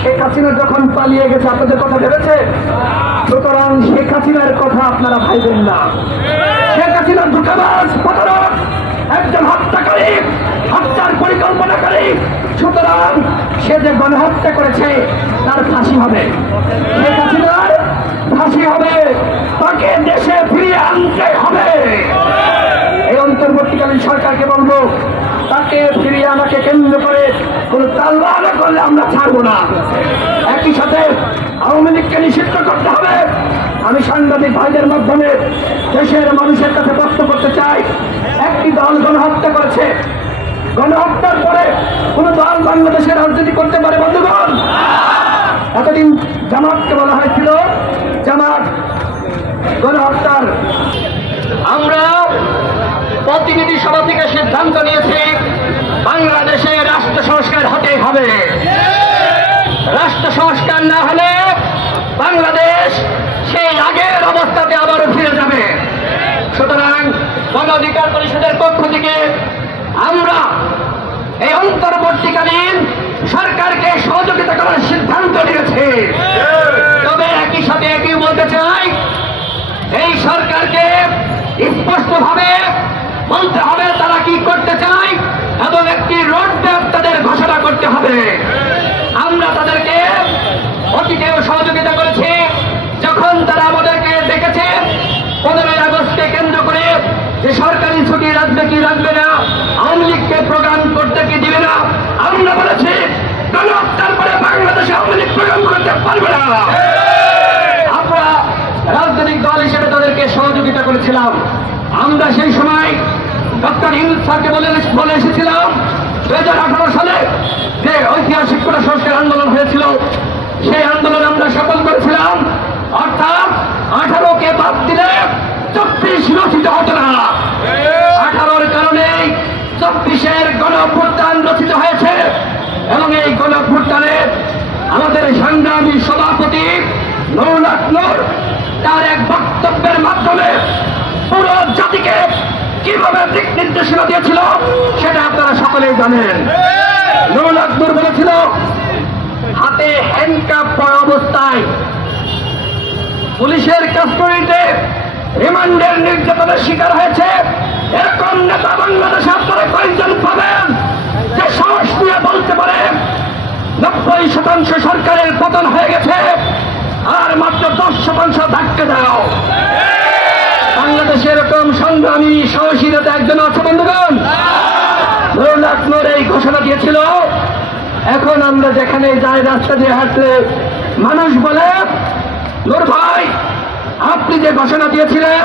শেখ হাসিনা যখন পালিয়ে গেছে আপনাদের কথা ভেবেছে, সুতরাং শেখ হাসিনার কথা আপনারা ভাইবেন না। শেখ হাসিনা ধোঁকাবাজ, প্রতারক, একজন হত্যাকারী, হত্যার পরিকল্পনাকারী। সুতরাং সে যে গণহত্যা করেছে তার ফাঁসি হবে, শেখ হাসিনার ফাঁসি হবে, তাকে দেশে ফিরিয়ে আনতে হবে। এই অন্তর্বর্তীকালীন সরকারকে বলবো, তাকে ফিরিয়ে আনাকে কেন্দ্র করে কোন তালবাহানা করলে আমরা ছাড়বো না। একই সাথে আওয়ামী লীগকে নিষিদ্ধ করতে হবে। আমি সাংবাদিক ভাইদের মাধ্যমে দেশের মানুষের কাছে প্রশ্ন করতে চাই, একটি দল গণহত্যা করেছে, গণহত্যার পরে কোন দল বাংলাদেশের রাজনীতি করতে পারে বন্ধুগণ? এতদিন জামাতকে বলা হয়েছিল জামাত গণহত্যার। আমরা প্রতিনিধি সভা থেকে সিদ্ধান্ত নিয়েছি বাংলাদেশে রাষ্ট্র সংস্কার হতেই হবে। রাষ্ট্র সংস্কার না হলে বাংলাদেশ সেই আগের অবস্থাতে আবারও ফিরে যাবে। সুতরাং গণ অধিকার পরিষদের পক্ষ থেকে আমরা এই অন্তর্বর্তীকালীন সরকারকে সহযোগিতা করার সিদ্ধান্ত নিয়েছি। তবে একই সাথে একই বলতে চাই, এই সরকারকে স্পষ্টভাবে বলতে হবে তারা কি করতে চায় এবং একটি রোডম্যাপ তাদের ঘোষণা করতে হবে। আমরা তাদেরকে অতীতেও সহযোগিতা করেছি, যখন তারা আমাদেরকে দেখেছে 15ই আগস্টকে কেন্দ্র করে যে সরকারি ছুটি রাখবে কি রাখবে না, আওয়ামী লীগকে প্রোগ্রাম করতে কি দিবে না, আমরা বলেছি গণহত্যার পরে বাংলাদেশে আওয়ামী লীগ প্রোগ্রাম করতে পারবে না। আমরা রাজনৈতিক দল হিসেবে তাদেরকে সহযোগিতা করেছিলাম। আমরা সেই সময় ডক্টর ইউনূস স্যারকে বলে এসেছিলাম 2018 সালে যে ঐতিহাসিক কোটা সংস্কার আন্দোলন হয়েছিল, সেই আন্দোলন আমরা সফল করেছিলাম। অর্থাৎ 18কে বাদ দিলে 24 রচিত হতো না। 18-র কারণেই 24-এর গণঅভ্যুত্থান রচিত হয়েছে এবং এই গণঅভ্যুত্থানে আমাদের সংগ্রামী সভাপতি নুরুল হক নূর তার এক বক্তব্যের মাধ্যমে পুরো জাতিকে কিভাবে দিক নির্দেশনা দিয়েছিল সেটা আপনারা সকলেই জানেন। নুরুল হক নূর বলেছিল, হাতে হ্যান্ডকাপ পরা অবস্থায় পুলিশের কাস্টডিতে রিমান্ডের নির্যাতনের শিকার হয়েছে এরকম নেতা বাংলাদেশে আপনারা কয়েকজন পাবেন যে সাহস নিয়ে বলতে পারে 90% সরকারের পতন হয়ে গেছে আর মাত্র 10% ধাক্কা দাও। বাংলাদেশে এরকম সংগ্রামী সাহসী নেতা একজন আছে বন্ধুগণ? নুরুল হক নূর এই ঘোষণা দিয়েছিল। এখন আমরা যেখানে যাই, রাস্তা দিয়ে হাঁটলে মানুষ বলে, নূর ভাই আপনি যে ঘোষণা দিয়েছিলেন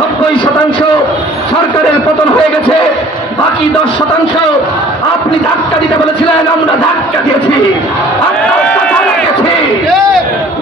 90% সরকারের পতন হয়ে গেছে, বাকি 10% আপনি ধাক্কা দিতে বলেছিলেন, আমরা ধাক্কা দিয়েছি, আপনার কথা রেখেছি।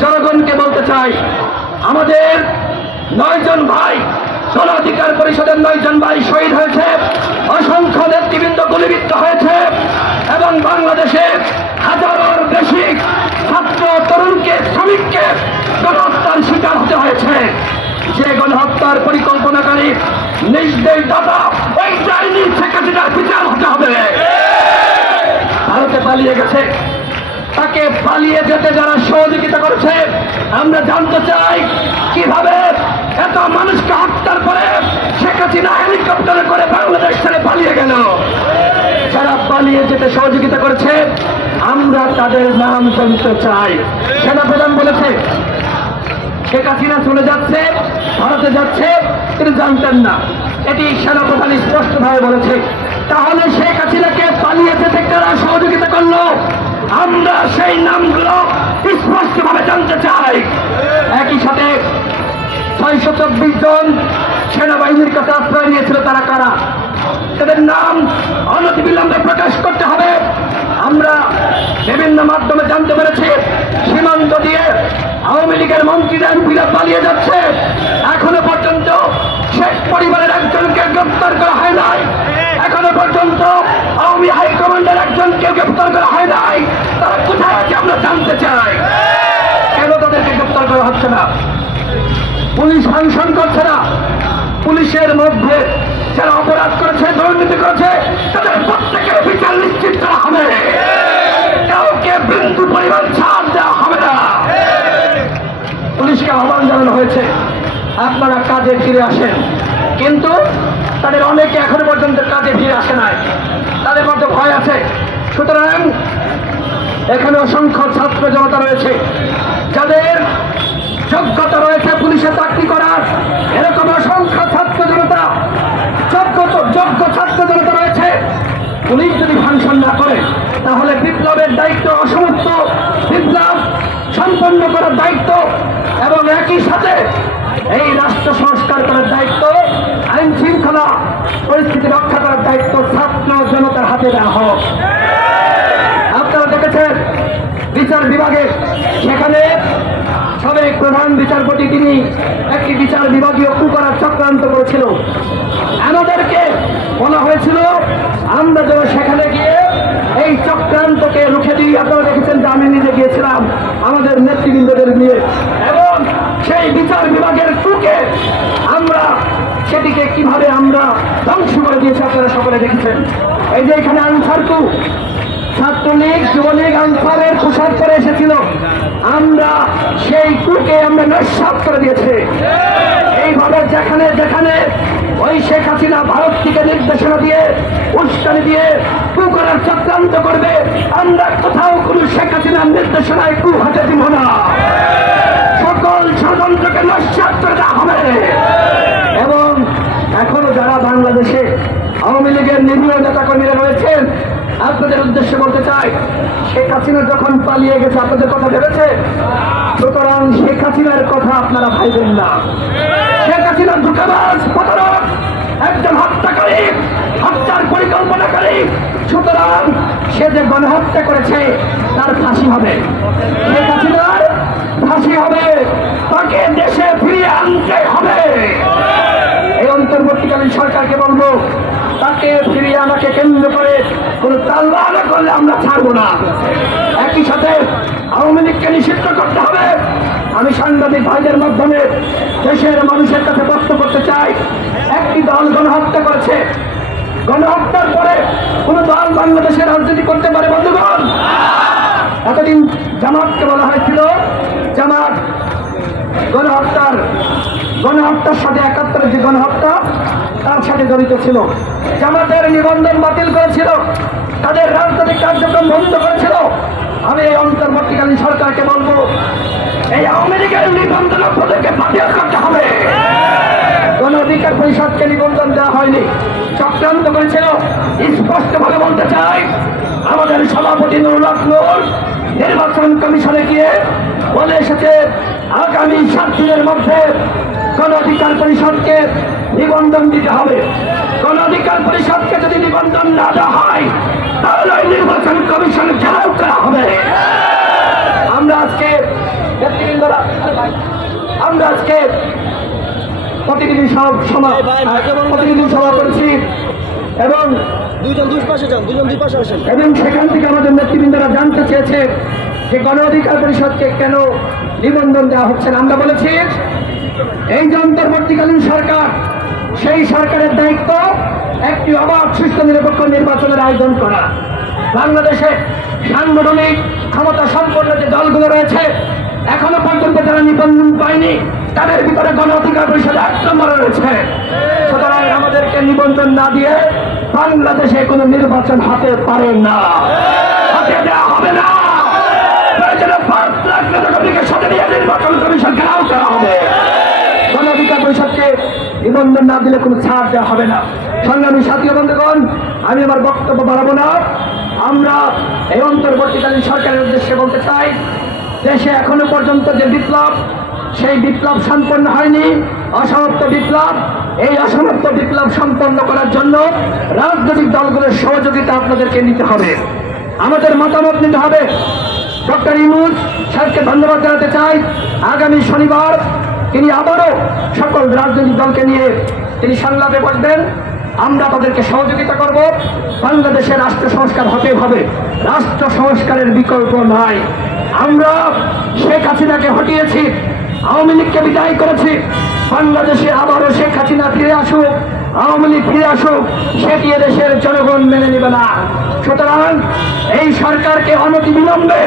জনগণকে বলতে চাই, আমাদের 9 জন ভাই গণ অধিকার পরিষদের 9 জন ভাই শহীদ হয়েছে, অসংখ্য নেতৃবৃন্দ গুলিবিদ্ধ হয়েছে এবং বাংলাদেশে হাজারের বেশি ছাত্র তরুণকে, শ্রমিককে গণহত্যার শিকার হতে হয়েছে। যে গণহত্যার পরিকল্পনাকারী নির্দেশদাতা ওই ডাইনি শেখ হাসিনার বিচার হতে হবে। ভারতে পালিয়ে গেছে, তাকে পালিয়ে যেতে যারা সহযোগিতা করেছে, আমরা জানতে চাই কিভাবে এত মানুষকে হত্যার পরে শেখ হাসিনা হেলিকপ্টারে করে বাংলাদেশ ছেড়ে পালিয়ে গেল। যারা পালিয়ে যেতে সহযোগিতা করেছে আমরা তাদের নাম জানতে চাই। সেনাপ্রধান বলেছে শেখ হাসিনা চলে যাচ্ছে, ভারতে যাচ্ছে, তিনি জানতেন না, এটি সেনাপ্রধান স্পষ্টভাবে বলেছে। তাহলে শেখ হাসিনাকে পালিয়ে যেতে কারা সহযোগিতা করলো আমরা সেই নামগুলো স্পষ্টভাবে জানতে চাই। একই সাথে 624 জন সেনাবাহিনীর কাছে আশ্রয় নিয়েছিল, তারা কারা, তাদের নাম অনতিবিলম্বে প্রকাশ করতে হবে। আমরা বিভিন্ন মাধ্যমে জানতে পেরেছি সীমান্ত দিয়ে আওয়ামী লীগের মন্ত্রীরা এমপিরা পালিয়ে যাচ্ছে, এখনো পর্যন্ত শেখ পরিবারের একজনকে গ্রেফতার করা হয় নাই, এখনো পর্যন্ত আওয়ামী হাইকমান্ডের একজনকে গ্রেফতার করা হয় নাই। তারা কোথায় আছে আমরা জানতে চাই। কেন তাদেরকে গ্রেফতার করা হচ্ছে না? পুলিশ ফাংশন করছে না। পুলিশের মধ্যে যারা অপরাধ করেছে, দুর্নীতি করেছে, তাদের প্রত্যেকের বিচার নিশ্চিত করা হবে। কাউকে বিন্দু পরিমাণ আপনারা কাজে ফিরে আসেন, কিন্তু তাদের অনেকে এখনো পর্যন্ত কাজে ফিরে আসে নাই, তাদের মধ্যে ভয় আছে। সুতরাং এখানে অসংখ্য ছাত্র জনতা রয়েছে যাদের যোগ্যতা রয়েছে পুলিশে চাকরি করার, এরকম অসংখ্য ছাত্র জনতা যোগ্য ছাত্র জনতা রয়েছে। পুলিশ যদি ফাংশন না করে তাহলে বিপ্লবের দায়িত্ব অসমাপ্ত, বিপ্লব সম্পন্ন করার দায়িত্ব এবং একই সাথে এই রাষ্ট্র সংস্কার করার দায়িত্ব, আইন শৃঙ্খলা পরিস্থিতি রক্ষা করার দায়িত্ব ছাত্র জনতার হাতে দেওয়া হোক। আপনারা দেখেছেন বিচার বিভাগে, সেখানে সাবেক প্রধান বিচারপতি তিনি একটি বিচার বিভাগীয় কু করার চক্রান্ত করেছিল। আমাদেরকে বলা হয়েছিল আমরা যেন সেখানে গিয়ে এই চক্রান্তকে রুখে দিই। আপনারা দেখেছেন যে আমি নিজে গিয়েছিলাম আমাদের নেতৃবৃন্দদের নিয়ে, এবং সেই বিচার বিভাগের কুকে আমরা সেটিকে কিভাবে আমরা ধ্বংস করে দিয়েছি আপনারা সকলে দেখেছেন। এই যে এখানে আনসার কু, ছাত্রলীগ যুবলীগ আনসারের পোশাক পরে এসেছিল, আমরা সেই কুকে আমরা নস্যাৎ করে দিয়েছি। এইভাবে যেখানে যেখানে ওই শেখ হাসিনা ভারত থেকে নির্দেশনা দিয়ে উস্কানি দিয়ে কু করার চক্রান্ত করবে, আমরা কোথাও কোন শেখ হাসিনার নির্দেশনায় কু হাতে দিব না। সকল ষড়যন্ত্রকে নস্যাৎ করে দেওয়া হবে। এবং এখনো যারা বাংলাদেশে আওয়ামী লীগের নিরীহ নেতা কর্মীরা রয়েছেন, আপনাদের উদ্দেশ্যে বলতে চাই, শেখ হাসিনা যখন পালিয়ে গেছে আপনাদের কথা ভেবেছে, সুতরাং শেখ হাসিনার কথা আপনারা ভাইবেন না। শেখ হাসিনা ধোঁকাবাজ, প্রতারক, একজন হত্যাকারী, হত্যার পরিকল্পনাকারী। সুতরাং সে যে গণহত্যা করেছে তার ফাঁসি হবে, শেখ হাসিনার ফাঁসি হবে, তাকে দেশে ফিরিয়ে আনতে হবে। এই অন্তর্বর্তীকালীন সরকারকে বলবো, তাকে ফিরিয়ে আনাকে কেন্দ্র করে কোন তালবাহানা করলে আমরা ছাড়বো না। একই সাথে আওয়ামী লীগকে নিষিদ্ধ করতে হবে। আমি সাংবাদিক ভাইদের মাধ্যমে দেশের মানুষের কাছে প্রশ্ন করতে চাই, একটি দল গণহত্যা করেছে, গণহত্যার পরে কোন দল বাংলাদেশের রাজনীতি করতে পারে বন্ধুগণ? এতদিন জামাতকে বলা হয়েছিল জামাত গণহত্যার সাথে 71-এর যে গণহত্যা তার সাথে জড়িত ছিল, জামাতের নিবন্ধন বাতিল করেছিল, তাদের রাজনৈতিক কার্যক্রম বন্ধ করেছিল। আমি এই অন্তর্বর্তীকালীন সরকারকে বলবো, এই আওয়ামী লীগের নিবন্ধন আপনাদেরকে বাতিল করতে হবে। গণ অধিকার পরিষদকে নিবন্ধন দেওয়া হয়নি, চক্রান্ত করেছিল। স্পষ্টভাবে বলতে চাই, আমাদের সভাপতি নুরুল হক নূর নির্বাচন কমিশনে গিয়ে বলে এসেছে আগামী 7 দিনের মধ্যে গণ অধিকার পরিষদকে নিবন্ধন দিতে হবে। গণ অধিকার পরিষদকে যদি নিবন্ধন না দেওয়া হয় তাহলে নির্বাচন কমিশন ঘেরাও করা হবে। আমরা আজকে প্রতিনিধি সভা করেছি এবং সেখান থেকে আমাদের নেতৃবৃন্দরা জানতে চেয়েছে যে গণ অধিকার পরিষদকে কেন নিবন্ধন দেওয়া হচ্ছে না। আমরা বলেছি এই যে অন্তর্বর্তীকালীন সরকার, সেই সরকারের দায়িত্ব একটি অবাধ সুষ্ঠু নিরপেক্ষ নির্বাচনের আয়োজন করা। বাংলাদেশে সাংগঠনিক ক্ষমতা সম্পন্ন যে দলগুলো রয়েছে এখনো পর্যন্ত যারা নিবন্ধন পায়নি তাদের ভিতরে গণ অধিকার পরিষদ 1 নম্বরে রয়েছে। সুতরাং আমাদেরকে নিবন্ধন না দিয়ে বাংলাদেশে কোনো নির্বাচন হতে পারে না, হতে দেওয়া হবে না। 5 লাখ নাগরিকের সাথে নিয়ে নির্বাচন কমিশন ঘেরাও করা হবে। গণ অধিকার পরিষদকে নিবন্ধন না দিলে কোনো ছাড় দেওয়া হবে না। সংগ্রামী সাথী বন্ধুগণ, আমি আমার বক্তব্য বাড়াবো না। আমরা এই অন্তর্বর্তীকালীন সরকারের উদ্দেশ্যে বলতে চাই, দেশে এখনো পর্যন্ত যে বিপ্লব, সেই বিপ্লব সম্পন্ন হয়নি, অসমাপ্ত বিপ্লব। এই অসমাপ্ত বিপ্লব সম্পন্ন করার জন্য রাজনৈতিক দলগুলোর সহযোগিতা আপনাদেরকে নিতে হবে, আমাদের মতামত নিতে হবে। ডক্টর ইউনূস সাহেবকে ধন্যবাদ জানাতে চাই। আগামী শনিবার তিনি আবারও সকল রাজনৈতিক দলকে নিয়ে তিনি সংলাপে বসবেন। আমরা তাদেরকে সহযোগিতা করব। বাংলাদেশের রাষ্ট্র সংস্কার হতে হবে, রাষ্ট্র সংস্কারের বিকল্প নাই। আমরা শেখ হাসিনাকে হটিয়েছি, আওয়ামী লীগকে বিদায় করেছি। বাংলাদেশে আবারও শেখ হাসিনা ফিরে আসুক, আওয়ামী লীগ ফিরে আসুক, সেটি দেশের জনগণ মেনে নেবে না। সুতরাং এই সরকারকে অনতিবিলম্বে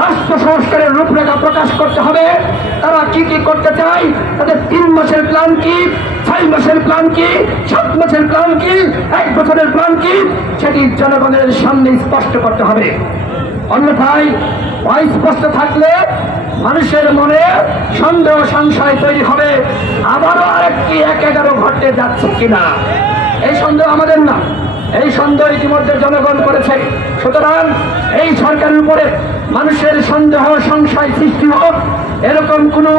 রাষ্ট্র সংস্কারের রূপরেখা প্রকাশ করতে হবে। তারা কি কি করতে চায়, তাদের 3 মাসের প্ল্যান কি, 6 মাসের প্ল্যান কি, 7 মাসের প্ল্যান কি, 1 বছরের প্ল্যান কি, সেটি জনগণের সামনে স্পষ্ট করতে হবে। অন্যথায় অস্পষ্ট থাকলে মানুষের মনে সন্দেহ সংশয় তৈরি হবে, আবারও আরেকটি 1-11 ঘটতে যাচ্ছে কিনা। এই সন্দেহ আমাদের না, এই সন্দেহ ইতিমধ্যে জনগণ করেছে। সুতরাং এই সরকারের উপরে মানুষের সন্দেহ সংশয় সৃষ্টি হোক, এরকম কোনো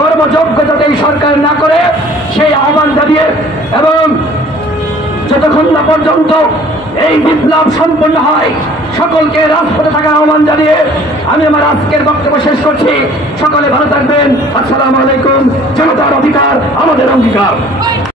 কর্মযজ্ঞ যাতে এই সরকার না করে সেই আহ্বান জানিয়ে, এবং যতক্ষণ না পর্যন্ত এই বিপ্লব সম্পন্ন হয় সকলকে রাজপথে থাকার আহ্বান জানিয়ে আমি আমার আজকের বক্তব্য শেষ করছি। সকলে ভালো থাকবেন। আসসালামু আলাইকুম। জনতার অধিকার আমাদের অঙ্গীকার।